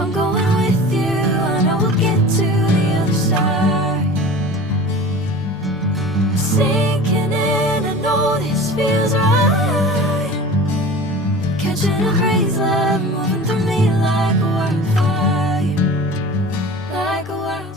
I'm going with you, I know we'll get to the other side. Sinking in, I know this feels right. Catching a crazy love, moving through me like a wildfire, like a wildfire.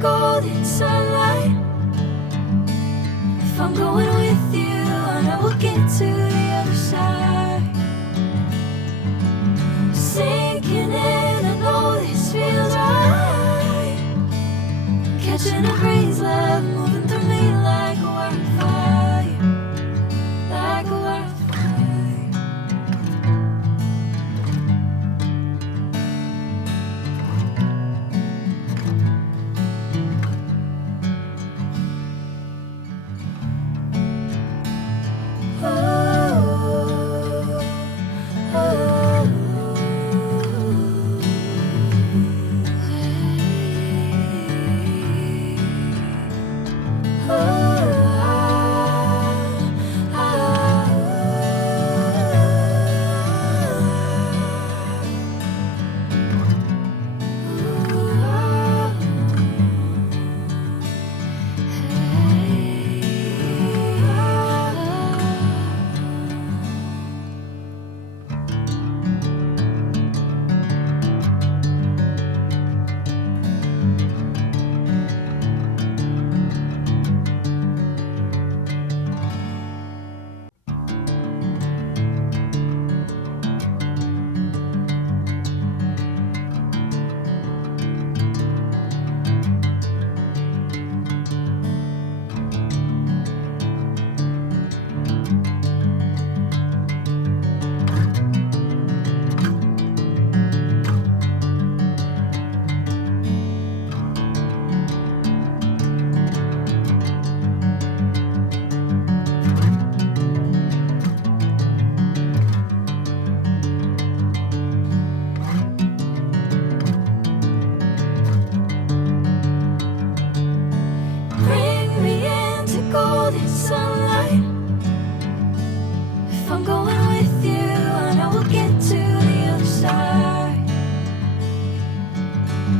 Golden sunlight. If I'm going with you, I know we'll get to the other side. Sinking in, I know this feels right. Catching a crazy love, moving through me like a wildfire, like a wildfire.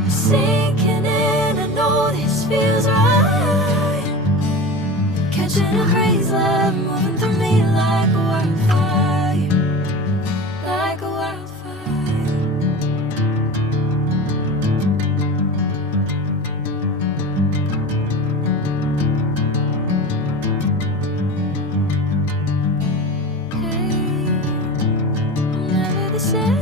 Sinking in, I know this feels right. Catching a crazy love, moving through me like a wildfire, like a wildfire. Hey, I'm never the same.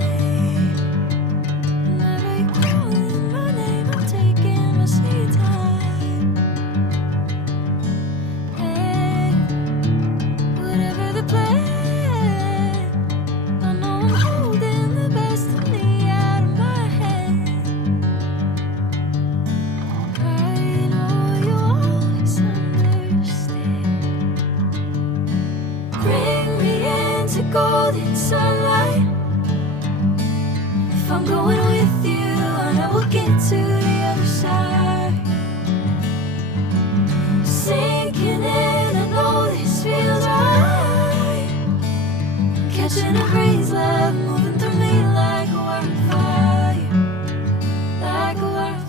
Golden sunlight. If I'm going with you, I know we'll get to the other side. Sinking in, I know this feels right. Catching a crazy love, moving through me like a wildfire, like a wildfire.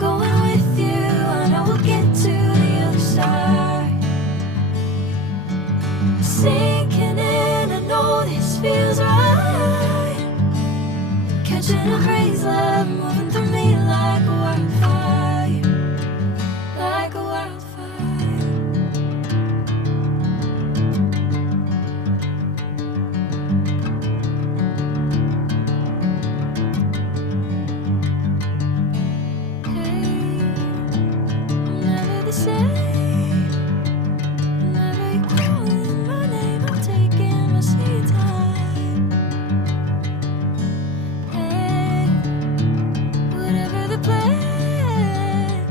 going with you, I know we'll get to the other side. Sinking in, I know this feels right. Catching a crazy love moving through me like a wildfire, like a wildfire. Hey, I'm never the same. Whenever you're calling my name, I'm taking my sweet time. Hey, whatever the plan,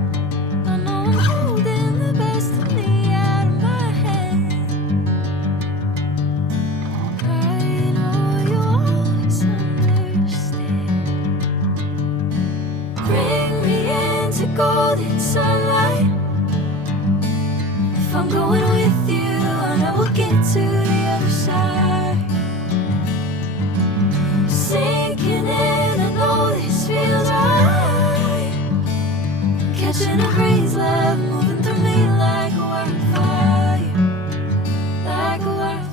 I know I'm holding the best of me out of my hand. I know you'll always understand. Bring me into golden sunlight. If I'm going with you, I know we'll get to the other side. Sinking in, I know this feels right. Catching a crazy love moving through me like a wildfire, like a wildfire.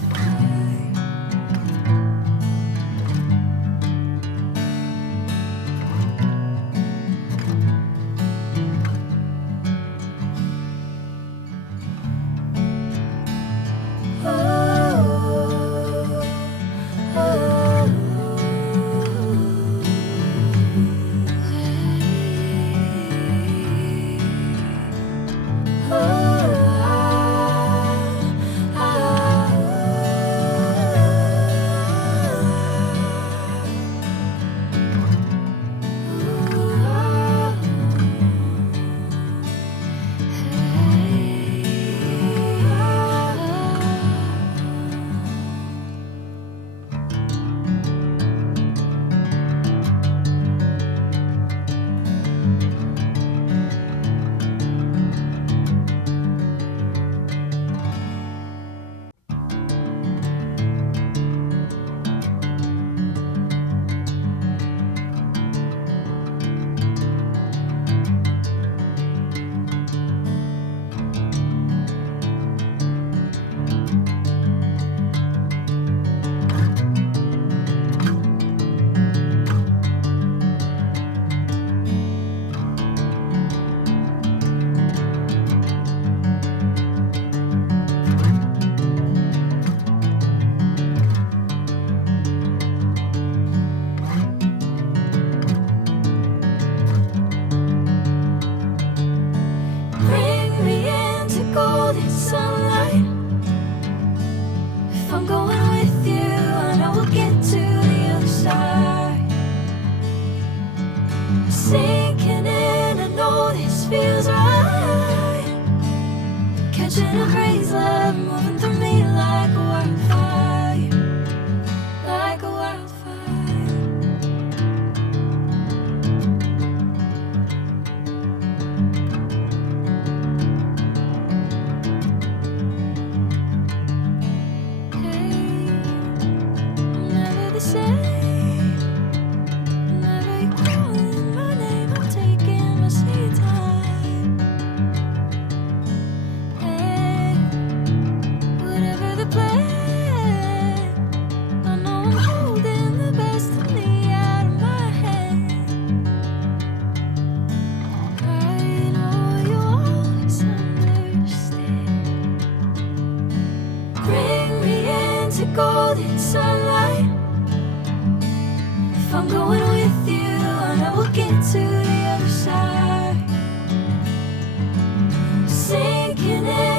Bring me into golden sunlight. If I'm going with you, I know we'll get to the other side. Sinking in, I know this feels right. Catching a crazy love moving through me like a wildfire, like a wildfire. Hey, I'm never the same. Whenever you're calling my name, I'm taking my sweet time. Hey, whatever the plan, I know I'm holding the best of me out of my hand. I know you'll always understand. Bring me into golden sunlight. If I'm going with you, I know we'll get to the other side. Sinking in,